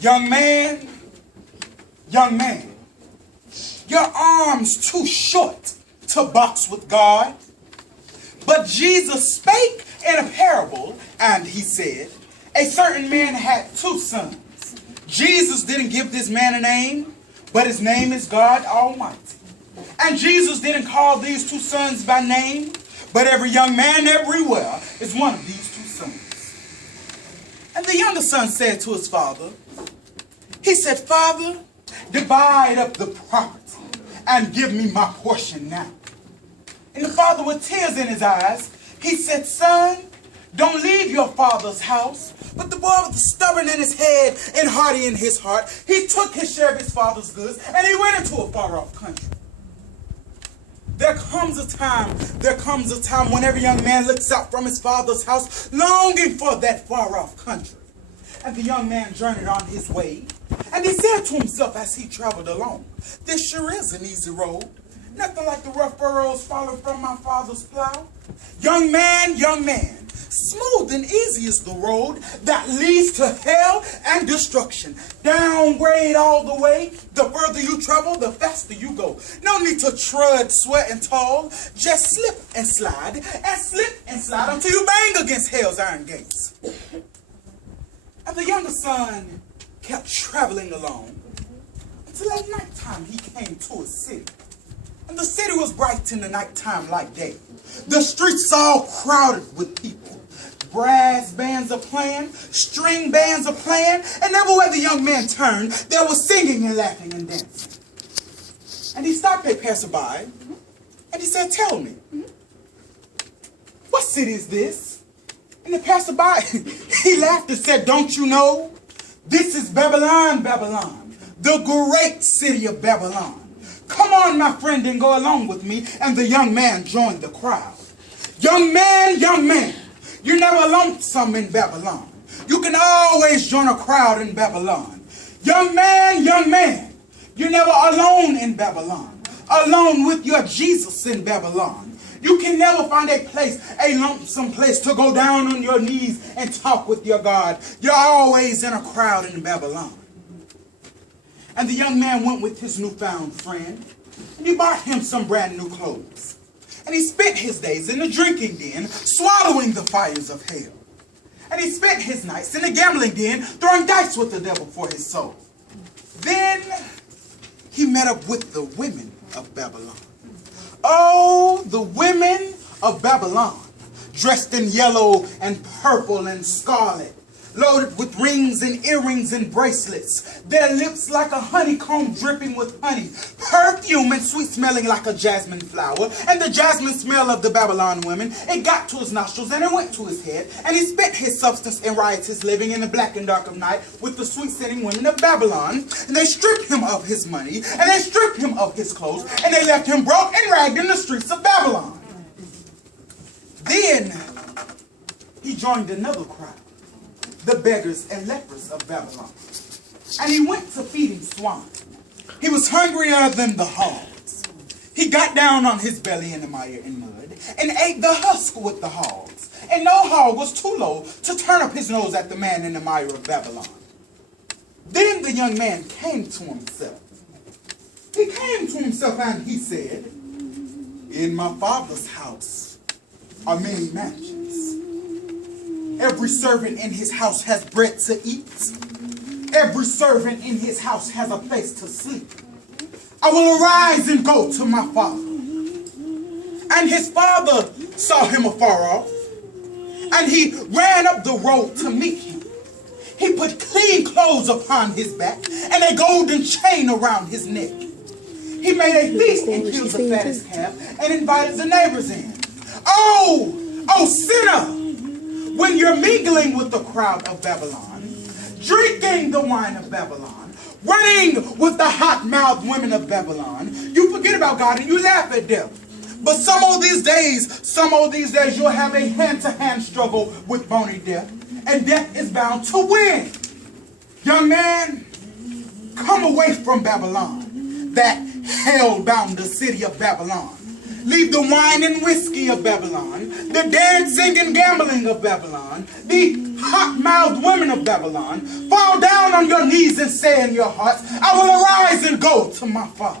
Young man, young man, your arm's too short to box with God. But Jesus spake in a parable, and he said, a certain man had two sons. Jesus didn't give this man a name, but his name is God Almighty. And Jesus didn't call these two sons by name, but every young man everywhere is one of these two sons. And the younger son said to his father, he said, Father, divide up the property and give me my portion now. And the father, with tears in his eyes, he said, Son, don't leave your father's house. But the boy, with the stubborn in his head and hearty in his heart, he took his share of his father's goods and he went into a far-off country. There comes a time when every young man looks out from his father's house, longing for that far-off country. And the young man journeyed on his way, and he said to himself as he traveled along, this sure is an easy road. Nothing like the rough furrows falling from my father's plow. Young man, smooth and easy is the road that leads to hell and destruction. Downgrade all the way. The further you travel, the faster you go. No need to trud, sweat, and toil. Just slip and slide until you bang against hell's iron gates. And the younger son kept traveling along until at nighttime he came to a city. And the city was bright in the nighttime like day. The streets all crowded with people. Brass bands are playing, string bands are playing, and everywhere the young man turned, there was singing and laughing and dancing. And he stopped a passerby, and he said, tell me, what city is this? And the passerby, he laughed and said, don't you know? This is Babylon, Babylon, the great city of Babylon. Come on, my friend, and go along with me. And the young man joined the crowd. Young man, you're never lonesome in Babylon. You can always join a crowd in Babylon. Young man, you're never alone in Babylon. Alone with your Jesus in Babylon. You can never find a lonesome place to go down on your knees and talk with your God. You're always in a crowd in Babylon. And the young man went with his newfound friend, and he bought him some brand new clothes. And he spent his days in the drinking den, swallowing the fires of hell. And he spent his nights in the gambling den, throwing dice with the devil for his soul. Then he met up with the women of Babylon. Oh, the women of Babylon, dressed in yellow and purple and scarlet, loaded with rings and earrings and bracelets, their lips like a honeycomb dripping with honey, perfume and sweet smelling like a jasmine flower. And the jasmine smell of the Babylon women, it got to his nostrils and it went to his head, and he spent his substance in riotous living in the black and dark of night with the sweet scenting women of Babylon. And they stripped him of his money, and they stripped him of his clothes, and they left him broke and ragged in the streets of Babylon. Then he joined another crowd, the beggars and lepers of Babylon. And he went to feeding swine. He was hungrier than the hogs. He got down on his belly in the mire and mud and ate the husk with the hogs. And no hog was too low to turn up his nose at the man in the mire of Babylon. Then the young man came to himself. He came to himself and he said, in my father's house are many mansions. Every servant in his house has bread to eat. Every servant in his house has a place to sleep. I will arise and go to my father. And his father saw him afar off, and he ran up the road to meet him. He put clean clothes upon his back and a golden chain around his neck. He made a feast and killed the fattest calf and invited the neighbors in. Oh, sinner! When you're mingling with the crowd of Babylon, drinking the wine of Babylon, running with the hot-mouthed women of Babylon, you forget about God and you laugh at death. But some of these days, you'll have a hand-to-hand struggle with bony death, and death is bound to win. Young man, come away from Babylon, that hell-bound the city of Babylon. Leave the wine and whiskey of Babylon, the dancing and gambling of Babylon, the hot-mouthed women of Babylon. Fall down on your knees and say in your hearts, I will arise and go to my Father.